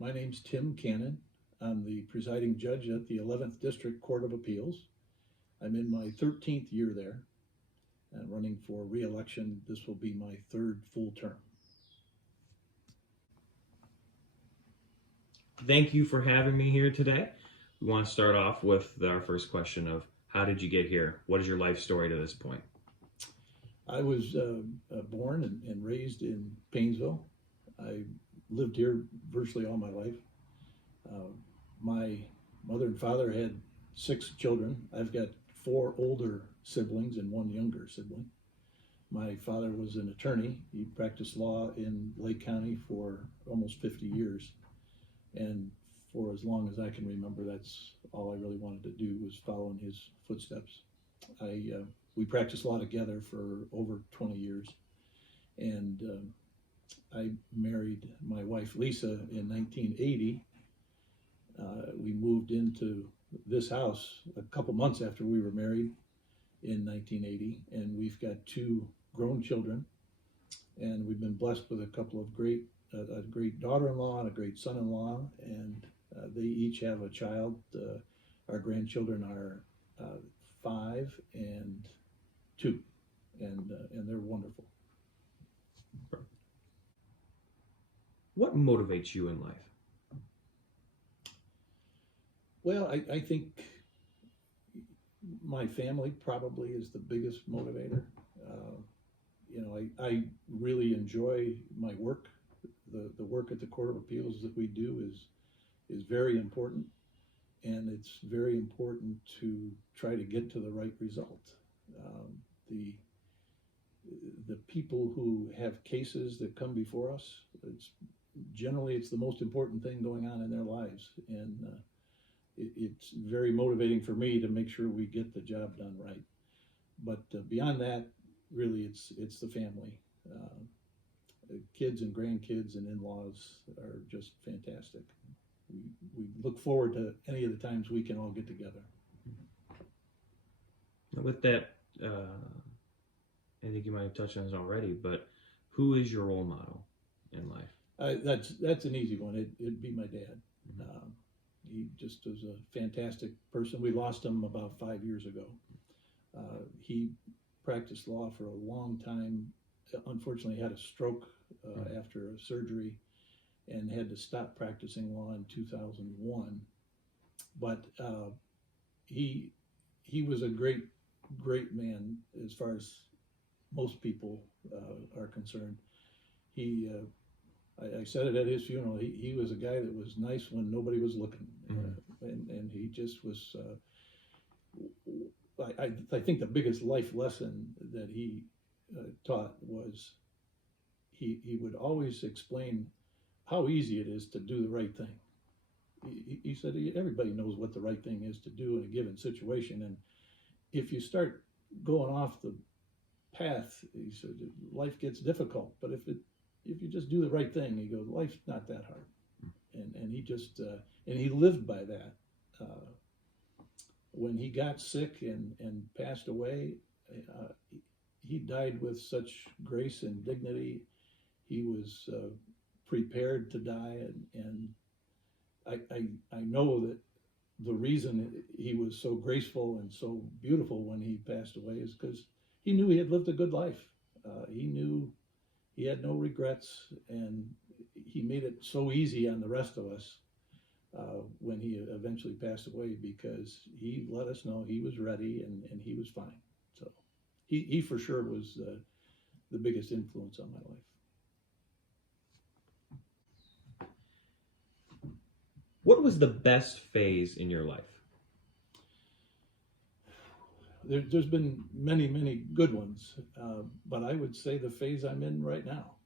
My name's Tim Cannon. I'm the presiding judge at the 11th District Court of Appeals. I'm in my 13th year there and running for re-election. This will be my third full term. Thank you for having me here today. We want to start off with our first question of how did you get here? What is your life story to this point? I was born and raised in Paynesville. I lived here virtually all my life. My mother and father had 6 children. I've got 4 older siblings and 1 younger sibling. My father was an attorney. He practiced law in Lake County for almost 50 years. And for as long as I can remember, that's all I really wanted to do was follow in his footsteps. We practiced law together for over 20 years. And I married my wife Lisa in 1980. We moved into this house a couple months after we were married in 1980, and we've got 2 grown children, and we've been blessed with a couple of a great daughter-in-law and a great son-in-law, and they each have a child. Our grandchildren are 5 and 2, and they're wonderful. What motivates you in life? Well, I think my family probably is the biggest motivator. I really enjoy my work. The work at the Court of Appeals that we do is very important, and it's very important to try to get to the right result. The people who have cases that come before us, generally it's the most important thing going on in their lives, and it's very motivating for me to make sure we get the job done right. But beyond that, really, it's the family. Kids and grandkids and in-laws are just fantastic. We look forward to any of the times we can all get together. With that, I think you might have touched on this already, but who is your role model in life? That's an easy one. It'd be my dad. He just was a fantastic person. We lost him about 5 years ago. He practiced law for a long time. Unfortunately, had a stroke after a surgery and had to stop practicing law in 2001. But he was a great man as far as most people are concerned. I said it at his funeral. He was a guy that was nice when nobody was looking, and he just was. I think the biggest life lesson that he taught was he would always explain how easy it is to do the right thing. He said everybody knows what the right thing is to do in a given situation, and if you start going off the path, he said life gets difficult. But if you just do the right thing, he goes, life's not that hard, and he just and he lived by that. When he got sick and passed away, he died with such grace and dignity. He was prepared to die, and I know that the reason he was so graceful and so beautiful when he passed away is because he knew he had lived a good life. He knew he had no regrets, and he made it so easy on the rest of us when he eventually passed away, because he let us know he was ready and he was fine. So he for sure was the biggest influence on my life. What was the best phase in your life? There's been many good ones, but I would say the phase I'm in right now.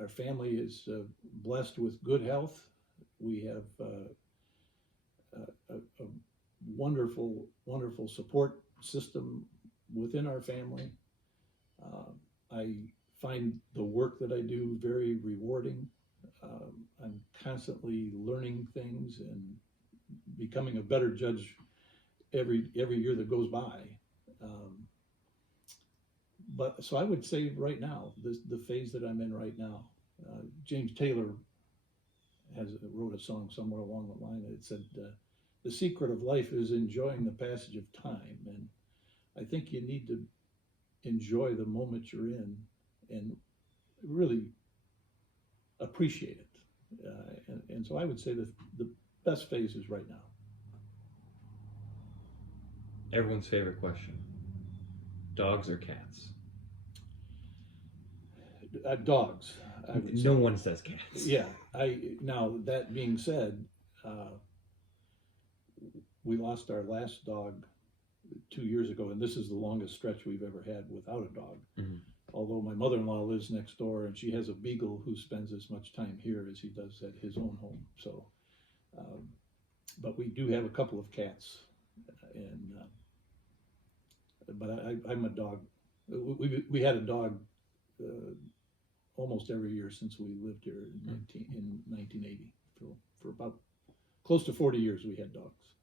Our family is blessed with good health. We have a wonderful support system within our family. I find the work that I do very rewarding. I'm constantly learning things and becoming a better judge every year that goes by. But so I would say right now, the phase that I'm in right now, James Taylor wrote a song somewhere along the line that said, "The secret of life is enjoying the passage of time," and I think you need to enjoy the moment you're in and really appreciate it. And so I would say that the best phase is right now. Everyone's favorite question: dogs or cats? Dogs. I would say. No one says cats. Yeah. Now that being said, we lost our last dog 2 years ago, and this is the longest stretch we've ever had without a dog. Mm-hmm. Although my mother-in-law lives next door, and she has a beagle who spends as much time here as he does at his own home. So, but we do have a couple of cats, and but I'm a dog. We had a dog almost every year since we lived here in 1980. For about close to 40 years, we had dogs.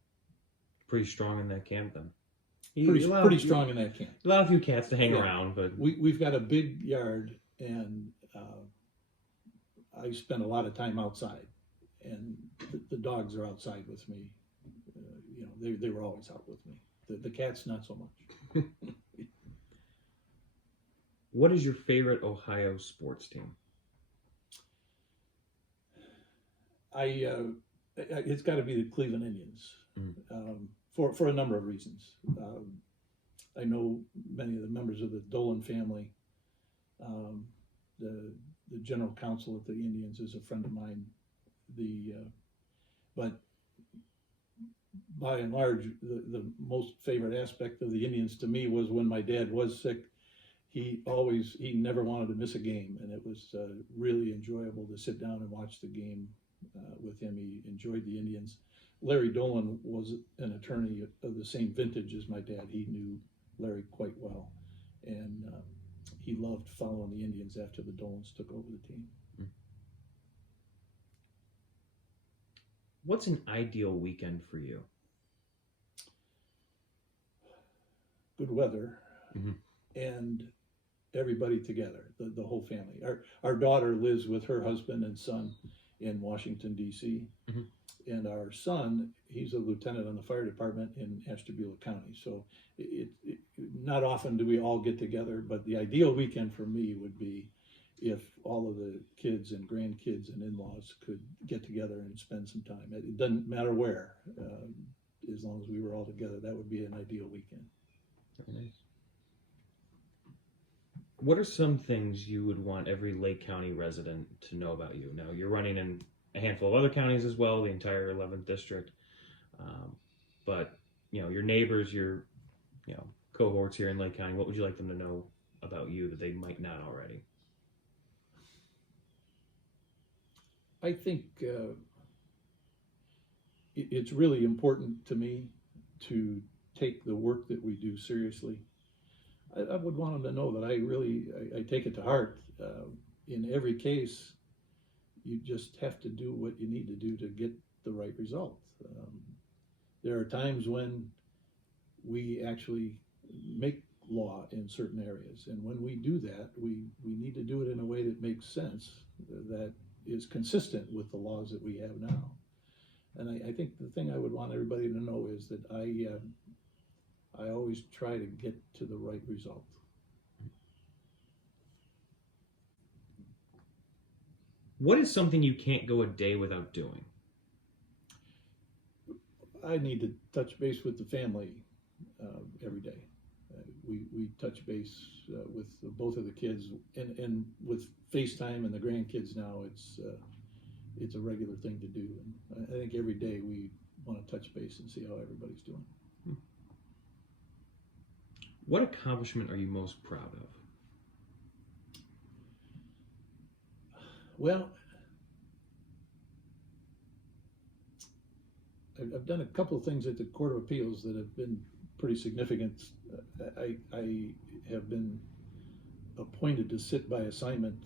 Pretty strong in that camp, then. Pretty strong in that camp. Allow a few cats to hang around, but we've got a big yard, and I spend a lot of time outside, and the dogs are outside with me. They were always out with me. The cats, not so much. What is your favorite Ohio sports team? It's got to be the Cleveland Indians, for a number of reasons. I know many of the members of the Dolan family. The general counsel of the Indians is a friend of mine. But by and large, the most favorite aspect of the Indians to me was when my dad was sick. He never wanted to miss a game, and it was really enjoyable to sit down and watch the game with him. He enjoyed the Indians. Larry Dolan was an attorney of the same vintage as my dad. He knew Larry quite well, and he loved following the Indians after the Dolans took over the team. What's an ideal weekend for you? Good weather, and everybody together, the whole family. Our daughter lives with her husband and son in Washington, D.C., and our son, he's a lieutenant on the fire department in Ashtabula County. So not often do we all get together, but the ideal weekend for me would be if all of the kids and grandkids and in-laws could get together and spend some time. It doesn't matter where, as long as we were all together, that would be an ideal weekend. Very nice. What are some things you would want every Lake County resident to know about you? Now, you're running in a handful of other counties as well, the entire 11th district. But, your neighbors, your, cohorts here in Lake County, what would you like them to know about you that they might not already? I think it's really important to me to take the work that we do seriously. I would want them to know that I take it to heart. In every case, you just have to do what you need to do to get the right result. There are times when we actually make law in certain areas, and when we do that, we need to do it in a way that makes sense, that is consistent with the laws that we have now. And I think the thing I would want everybody to know is that I always try to get to the right result. What is something you can't go a day without doing? I need to touch base with the family every day. We touch base with both of the kids, and with FaceTime and the grandkids now, it's a regular thing to do. And I think every day we want to touch base and see how everybody's doing. What accomplishment are you most proud of? Well, I've done a couple of things at the Court of Appeals that have been pretty significant. I have been appointed to sit by assignment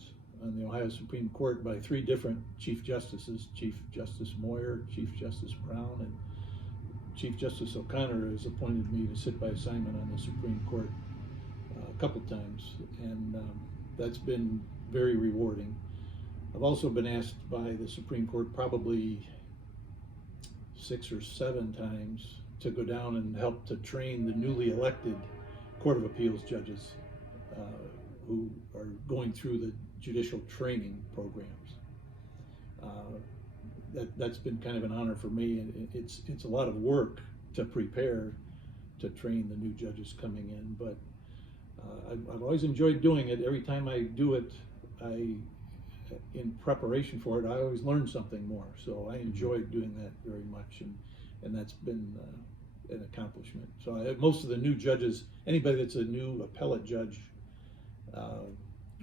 on the Ohio Supreme Court by 3 different Chief Justices: Chief Justice Moyer, Chief Justice Brown, and Chief Justice O'Connor has appointed me to sit by assignment on the Supreme Court a couple times, and that's been very rewarding. I've also been asked by the Supreme Court probably 6 or 7 times to go down and help to train the newly elected Court of Appeals judges who are going through the judicial training programs. That's been kind of an honor for me, and it's a lot of work to prepare to train the new judges coming in, but I've always enjoyed doing it. Every time I do it, in preparation for it, I always learn something more. So I enjoyed doing that very much, and that's been an accomplishment. So most of the new judges, anybody that's a new appellate judge,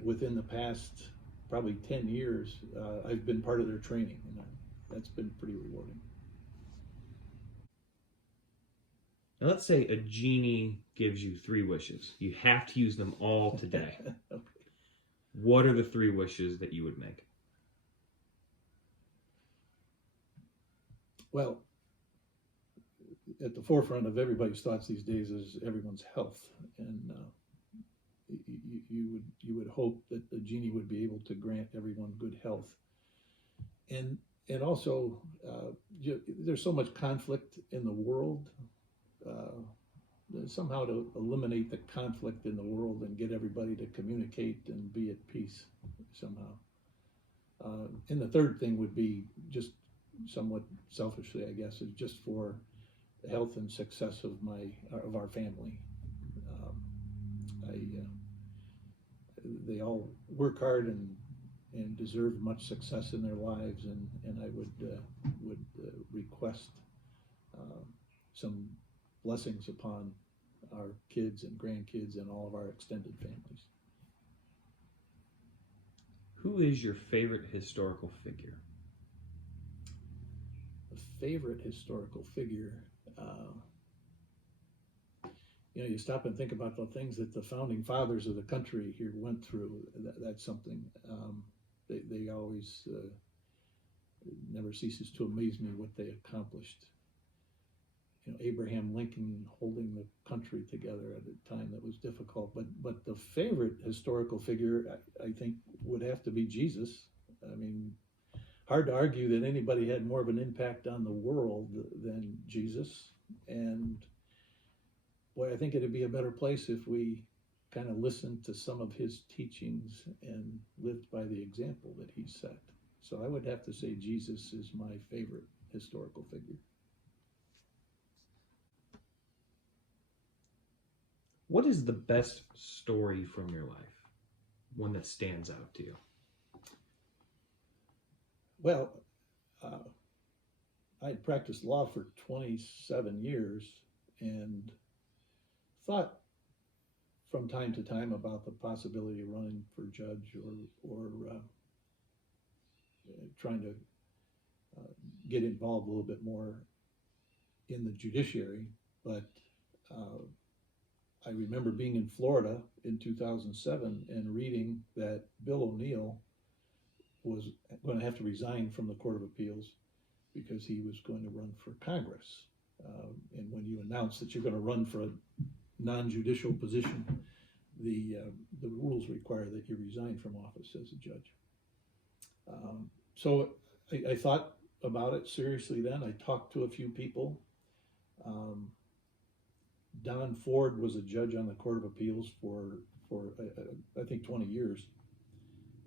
within the past probably 10 years, I've been part of their training, and that's been pretty rewarding. Now let's say a genie gives you 3 wishes. You have to use them all today. Okay. What are the 3 wishes that you would make? Well, at the forefront of everybody's thoughts these days is everyone's health, and you would hope that the genie would be able to grant everyone good health, and also there's so much conflict in the world. Somehow to eliminate the conflict in the world and get everybody to communicate and be at peace somehow. And the third thing would be, just somewhat selfishly, I guess, is just for the health and success of our family. They all work hard and deserve much success in their lives, and I would request some blessings upon our kids and grandkids and all of our extended families. Who is your favorite historical figure? A favorite historical figure, you stop and think about the things that the founding fathers of the country here went through. That's something. They always, it never ceases to amaze me what they accomplished. Abraham Lincoln holding the country together at a time that was difficult. But the favorite historical figure, I think, would have to be Jesus. I mean, hard to argue that anybody had more of an impact on the world than Jesus. And boy, I think it'd be a better place if we kind of listened to some of his teachings and lived by the example that he set. So I would have to say Jesus is my favorite historical figure. What is the best story from your life? One that stands out to you? Well, I had practiced law for 27 years and thought from time to time about the possibility of running for judge or trying to get involved a little bit more in the judiciary. But I remember being in Florida in 2007 and reading that Bill O'Neill was going to have to resign from the Court of Appeals because he was going to run for Congress. And when you announce that you're going to run for a non-judicial position, the rules require that you resign from office as a judge. So I thought about it seriously then. I talked to a few people. Don Ford was a judge on the Court of Appeals for I think 20 years,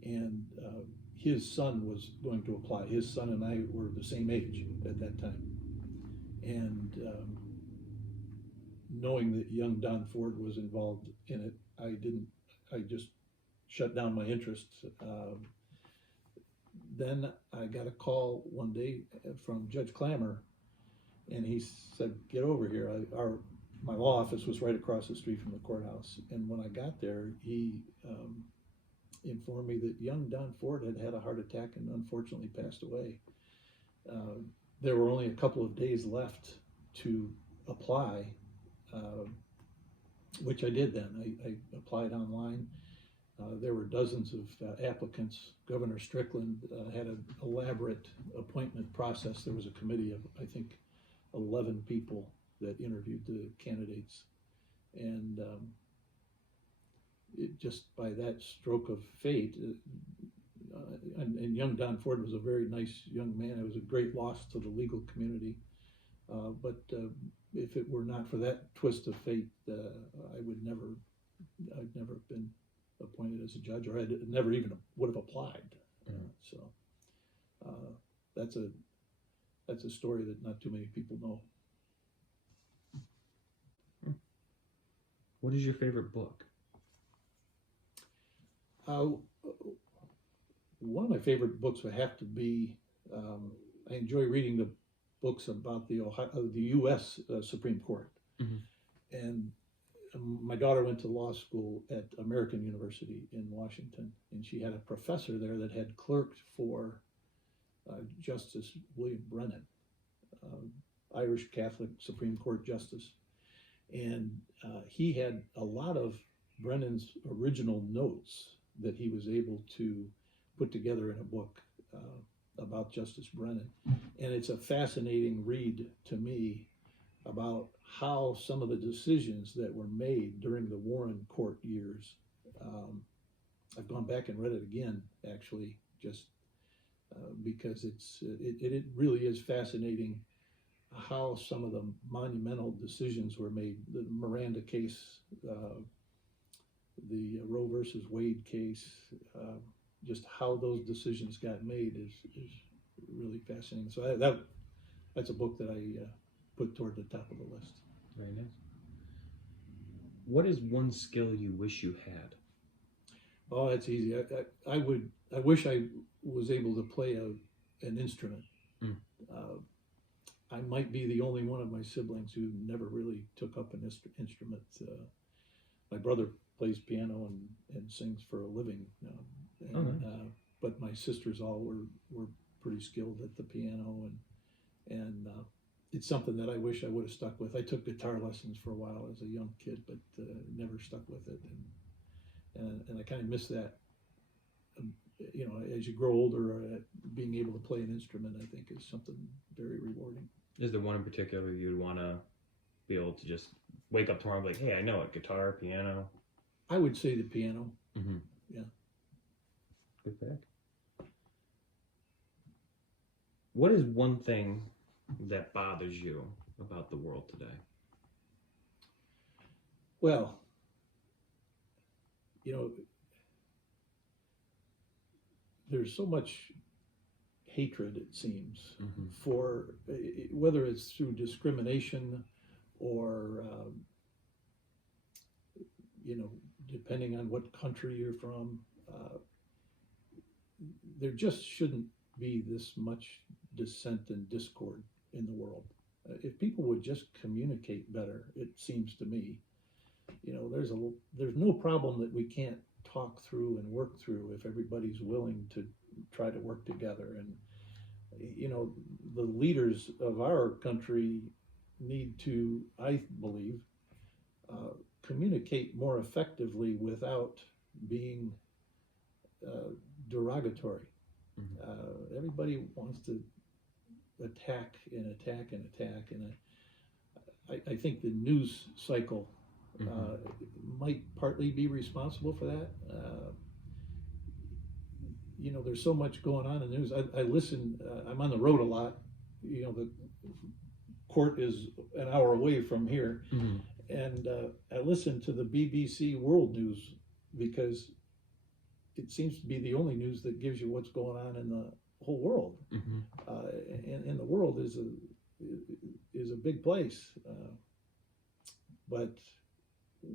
and his son was going to apply. His son and I were the same age at that time, and knowing that young Don Ford was involved in it, I just shut down my interest. Then I got a call one day from Judge Clammer, and he said, "Get over here." My law office was right across the street from the courthouse, and when I got there, he informed me that young Don Ford had a heart attack and unfortunately passed away. There were only a couple of days left to apply, which I did then. I applied online. There were dozens of applicants. Governor Strickland had an elaborate appointment process. There was a committee of, I think, 11 people that interviewed the candidates. And it just by that stroke of fate, and young Don Ford was a very nice young man. It was a great loss to the legal community. But if it were not for that twist of fate, I'd never have been appointed as a judge, or I'd never even would have applied. So that's a story that not too many people know. What is your favorite book? One of my favorite books would have to be, I enjoy reading the books about the U.S. Supreme Court. And my daughter went to law school at American University in Washington, and she had a professor there that had clerked for Justice William Brennan, Irish Catholic Supreme Court Justice. And he had a lot of Brennan's original notes that he was able to put together in a book about Justice Brennan. And it's a fascinating read to me about how some of the decisions that were made during the Warren Court years, I've gone back and read it again, actually, just because it really is fascinating how some of the monumental decisions were made. The Miranda case, the Roe versus Wade case, just how those decisions got made is really fascinating. So that's a book that I put toward the top of the list. Very nice. What is one skill you wish you had? Oh, that's easy. I wish I was able to play an instrument. I might be the only one of my siblings who never really took up an instrument. My brother plays piano and sings for a living now. And, but my sisters all were pretty skilled at the piano, and it's something that I wish I would have stuck with. I took guitar lessons for a while as a young kid, but never stuck with it, and I kind of miss that. You know, as you grow older, being able to play an instrument, I think, is something very rewarding. Is there one in particular you'd want to be able to just wake up tomorrow and be like, hey, I know it, guitar, piano? I would say the piano. Yeah. Good pick. What is one thing that bothers you about the world today? Well, you know, there's so much hatred, it seems, for whether it's through discrimination or, you know, depending on what country you're from, there just shouldn't be this much dissent and discord in the world. If people would just communicate better, it seems to me, you know, there's no problem that we can't talk through and work through if everybody's willing to try to work together. And, you know, the leaders of our country need to, I believe, communicate more effectively without being derogatory. Everybody wants to attack and attack and attack, and I think the news cycle might partly be responsible for that. You know, there's so much going on in the news. I listen, I'm on the road a lot. You know, the court is an hour away from here. And I listen to the BBC World News because it seems to be the only news that gives you what's going on in the whole world. And the world is a big place. But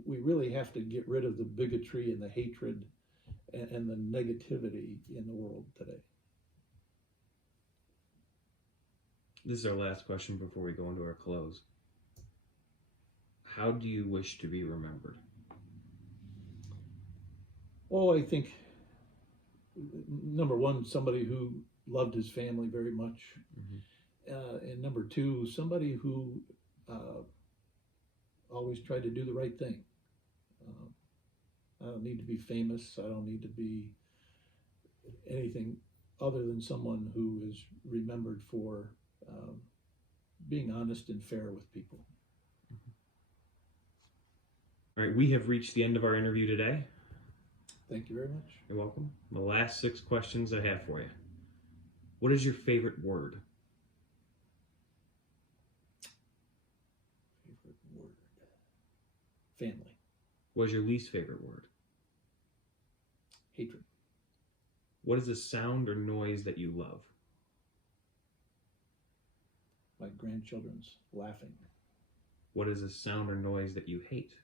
we really have to get rid of the bigotry and the hatred and the negativity in the world today. This is our last question before we go into our close. How do you wish to be remembered? Oh, I think, number one, somebody who loved his family very much. And number two, somebody who always tried to do the right thing. I don't need to be famous. I don't need to be anything other than someone who is remembered for being honest and fair with people. All right, we have reached the end of our interview today. Thank you very much. You're welcome. The last 6 questions I have for you. What is your favorite word? Favorite word? Family. What is your least favorite word? Hatred. What is a sound or noise that you love? My grandchildren's laughing. What is a sound or noise that you hate?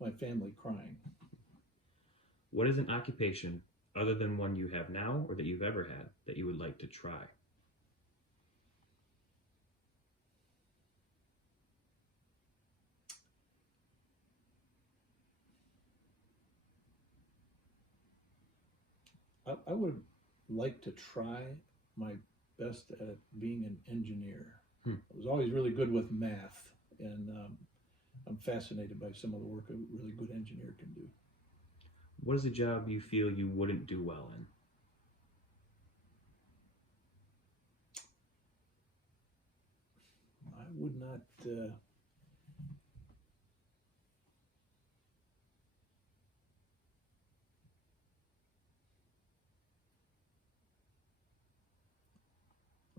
My family crying. What is an occupation other than one you have now or that you've ever had that you would like to try? I would like to try my best at being an engineer. I was always really good with math, and I'm fascinated by some of the work a really good engineer can do. What is a job you feel you wouldn't do well in? I would not. I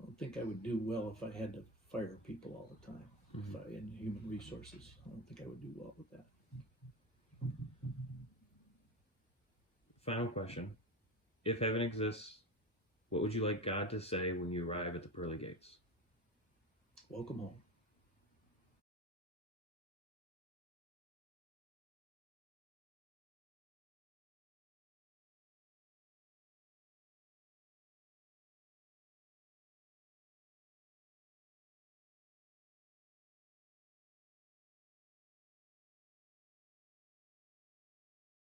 don't think I would do well if I had to fire people all the time. Mm-hmm. In human resources, I don't think I would do well with that. Final question. If heaven exists, what would you like God to say when you arrive at the pearly gates? Welcome home.